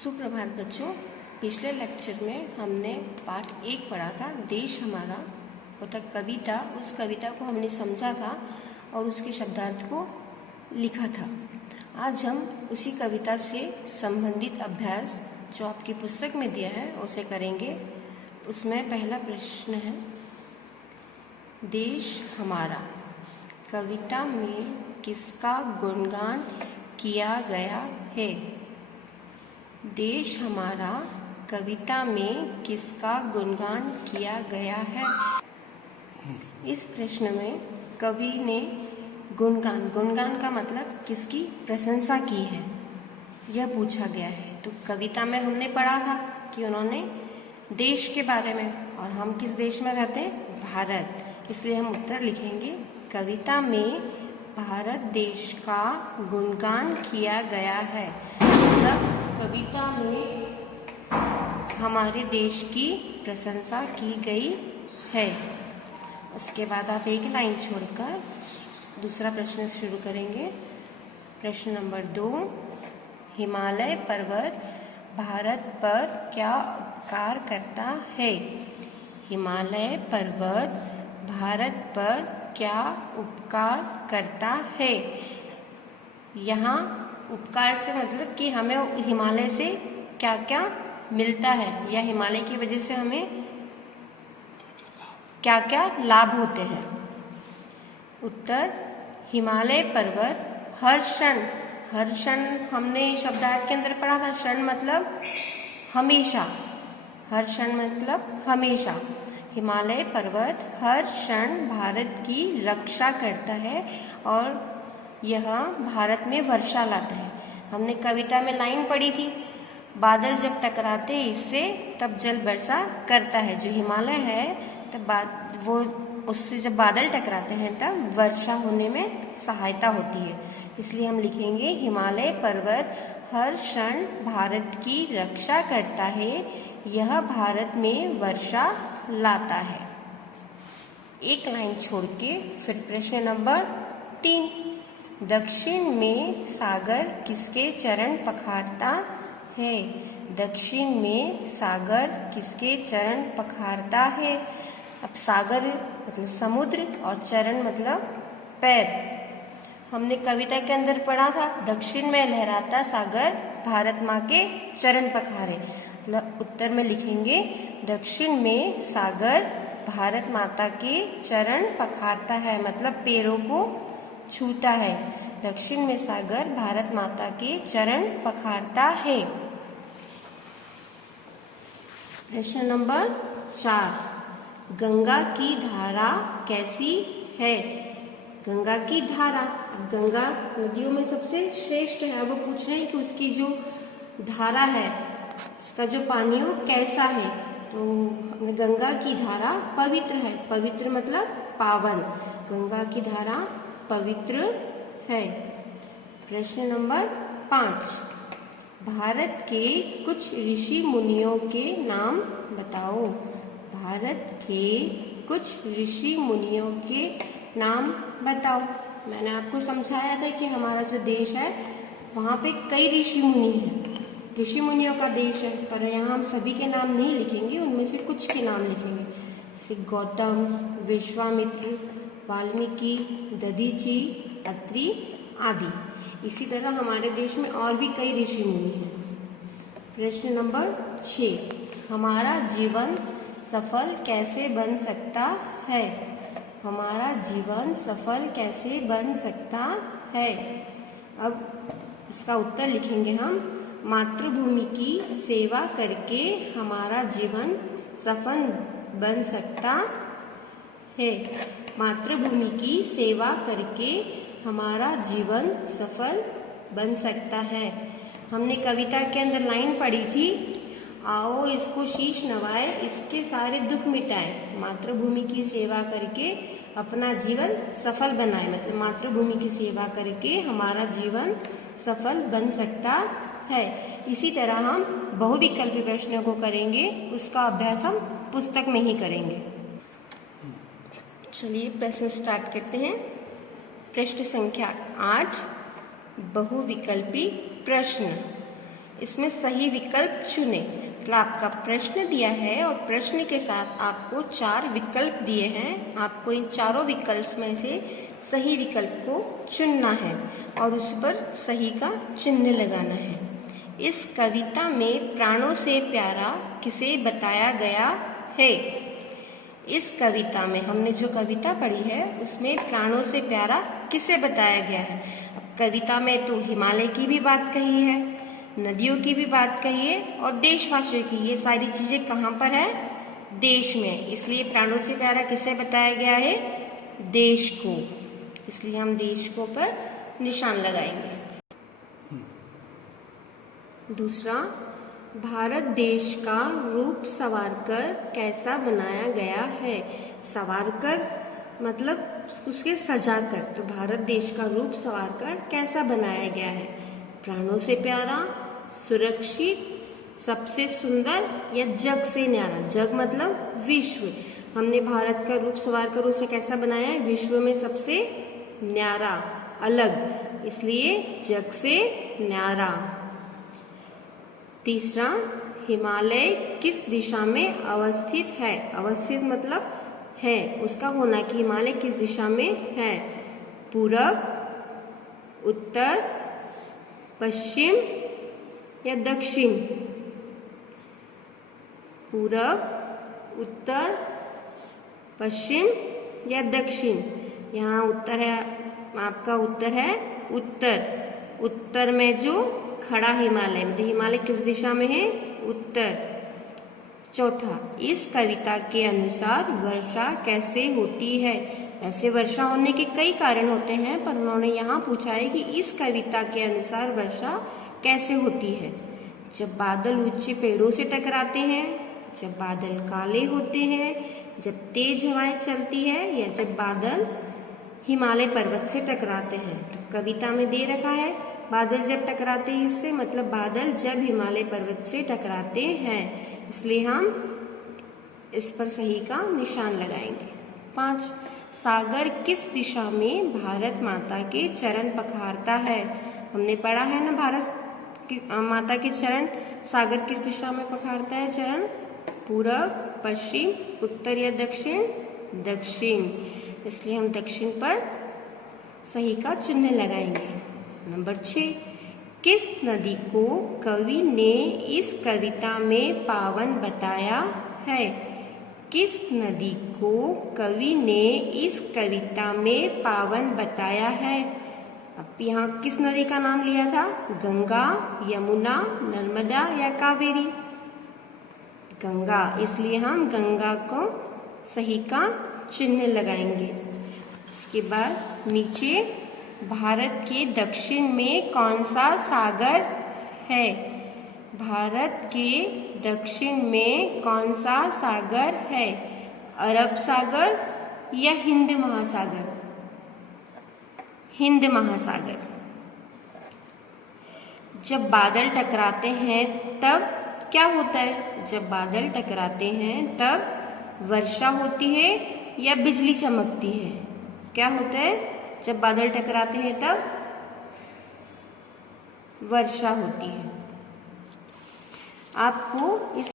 सुप्रभात बच्चों। पिछले लेक्चर में हमने पाठ 1 पढ़ा था, देश हमारा होता कविता। उस कविता को हमने समझा था और उसके शब्दार्थ को लिखा था। आज हम उसी कविता से संबंधित अभ्यास जो आपकी पुस्तक में दिया है उसे करेंगे। उसमें पहला प्रश्न है, देश हमारा कविता में किसका गुणगान किया गया है? देश हमारा कविता में किसका गुणगान किया गया है? इस प्रश्न में कवि ने गुणगान का मतलब किसकी प्रशंसा की है, यह पूछा गया है। तो कविता में हमने पढ़ा था कि उन्होंने देश के बारे में, और हम किस देश में रहते हैं? भारत। इसलिए हम उत्तर लिखेंगे, कविता में भारत देश का गुणगान किया गया है। मतलब कविता में हमारे देश की प्रशंसा की गई है। उसके बाद आप एक लाइन छोड़कर दूसरा प्रश्न शुरू करेंगे। प्रश्न नंबर 2, हिमालय पर्वत भारत पर क्या उपकार करता है? हिमालय पर्वत भारत पर क्या उपकार करता है? यहाँ उपकार से मतलब कि हमें हिमालय से क्या क्या मिलता है, या हिमालय की वजह से हमें क्या क्या लाभ होते हैं। उत्तर, हिमालय पर्वत हर क्षण हमने शब्दार्थ के अंदर पढ़ा था। क्षण मतलब हमेशा, हर क्षण मतलब हमेशा। हिमालय पर्वत हर क्षण भारत की रक्षा करता है और यह भारत में वर्षा लाता है। हमने कविता में लाइन पढ़ी थी, बादल जब टकराते हैं इससे तब जल वर्षा करता है। जो हिमालय है तब वो उससे जब बादल टकराते हैं तब वर्षा होने में सहायता होती है। इसलिए हम लिखेंगे, हिमालय पर्वत हर क्षण भारत की रक्षा करता है, यह भारत में वर्षा लाता है। एक लाइन छोड़ के फिर प्रश्न नंबर 3, दक्षिण में सागर किसके चरण पखारता है? दक्षिण में सागर किसके चरण पखारता है? अब सागर मतलब समुद्र और चरण मतलब पैर। हमने कविता के अंदर पढ़ा था, दक्षिण में लहराता सागर भारत माँ के चरण पखारे। मतलब उत्तर में लिखेंगे, दक्षिण में सागर भारत माता के चरण पखारता है, मतलब पैरों को छूता है। दक्षिण में सागर भारत माता के चरण पखारता है। प्रश्न नंबर 4, गंगा की धारा कैसी है? गंगा की धारा, गंगा नदियों में सबसे श्रेष्ठ है। वो पूछ रहे हैं कि उसकी जो धारा है, उसका जो पानी है वो कैसा है? तो गंगा की धारा पवित्र है। पवित्र मतलब पावन। गंगा की धारा पवित्र है। प्रश्न नंबर 5, भारत के कुछ ऋषि मुनियों के नाम बताओ। भारत के कुछ ऋषि मुनियों के नाम बताओ। मैंने आपको समझाया था कि हमारा जो देश है वहाँ पे कई ऋषि मुनि हैं, ऋषि मुनियों का देश है, पर यहाँ हम सभी के नाम नहीं लिखेंगे, उनमें से कुछ के नाम लिखेंगे, जैसे गौतम, विश्वामित्र, वाल्मीकि, दधीची, अत्रि आदि। इसी तरह हमारे देश में और भी कई ऋषि मुनि हैं। प्रश्न नंबर 6, हमारा जीवन सफल कैसे बन सकता है? हमारा जीवन सफल कैसे बन सकता है? अब इसका उत्तर लिखेंगे हम, मातृभूमि की सेवा करके हमारा जीवन सफल बन सकता है। मातृभूमि की सेवा करके हमारा जीवन सफल बन सकता है। हमने कविता के अंदर लाइन पढ़ी थी, आओ इसको शीश नवाए, इसके सारे दुख मिटाए, मातृभूमि की सेवा करके अपना जीवन सफल बनाए। मतलब मातृभूमि की सेवा करके हमारा जीवन सफल बन सकता है। इसी तरह हम बहुविकल्पी प्रश्नों को करेंगे, उसका अभ्यास हम पुस्तक में ही करेंगे। चलिए प्रश्न स्टार्ट करते हैं। प्रश्न संख्या 8, बहुविकल्पी प्रश्न। इसमें सही विकल्प चुने। मतलब आपका प्रश्न दिया है और प्रश्न के साथ आपको 4 विकल्प दिए हैं। आपको इन चारों विकल्प में से सही विकल्प को चुनना है और उस पर सही का चिन्ह लगाना है। इस कविता में प्राणों से प्यारा किसे बताया गया है? इस कविता में हमने जो कविता पढ़ी है उसमें प्राणों से प्यारा किसे बताया गया है? अब कविता में तो हिमालय की भी बात कही है, नदियों की भी बात कही है और देशवासियों की। ये सारी चीजें कहाँ पर है? देश में। इसलिए प्राणों से प्यारा किसे बताया गया है? देश को। इसलिए हम देश को पर निशान लगाएंगे। दूसरा, भारत देश का रूप संवारकर कैसा बनाया गया है? संवारकर मतलब उसके सजाकर। तो भारत देश का रूप संवारकर कैसा बनाया गया है? प्राणों से प्यारा, सुरक्षित, सबसे सुंदर या जग से न्यारा। जग मतलब विश्व। हमने भारत का रूप संवारकर उसे कैसा बनाया है? विश्व में सबसे न्यारा, अलग, इसलिए जग से न्यारा। तीसरा, हिमालय किस दिशा में अवस्थित है? अवस्थित मतलब है, उसका होना कि हिमालय किस दिशा में है? पूरब, उत्तर, पश्चिम या दक्षिण? पूरब, उत्तर, पश्चिम या दक्षिण? यहाँ उत्तर है, आपका उत्तर है उत्तर। उत्तर में जो खड़ा हिमालय, मतलब हिमालय किस दिशा में है? उत्तर। चौथा, इस कविता के अनुसार वर्षा कैसे होती है? ऐसे वर्षा होने के कई कारण होते हैं, पर उन्होंने यहाँ पूछा है कि इस कविता के अनुसार वर्षा कैसे होती है? जब बादल ऊंचे पेड़ों से टकराते हैं, जब बादल काले होते हैं, जब तेज हवाएं चलती है, या जब बादल हिमालय पर्वत से टकराते हैं। तो कविता में दे रखा है बादल जब टकराते हैं इससे, मतलब बादल जब हिमालय पर्वत से टकराते हैं, इसलिए हम इस पर सही का निशान लगाएंगे। 5, सागर किस दिशा में भारत माता के चरण पखारता है? हमने पढ़ा है ना, भारत माता के चरण, सागर किस दिशा में पखारता है चरण? पूरब, पश्चिम, उत्तर या दक्षिण? दक्षिण। इसलिए हम दक्षिण पर सही का चिन्ह लगाएंगे। नंबर 6, किस नदी को कवि ने इस कविता में पावन बताया है? किस नदी को कवि ने इस कविता में पावन बताया है? अब यहाँ किस नदी का नाम लिया था? गंगा, यमुना, नर्मदा या कावेरी? गंगा। इसलिए हम गंगा को सही का चिन्ह लगाएंगे। इसके बाद नीचे, भारत के दक्षिण में कौन सा सागर है? भारत के दक्षिण में कौन सा सागर है? अरब सागर या हिंद महासागर? हिंद महासागर। जब बादल टकराते हैं तब क्या होता है? जब बादल टकराते हैं तब वर्षा होती है या बिजली चमकती है? क्या होता है? जब बादल टकराते हैं तब वर्षा होती है। आपको इस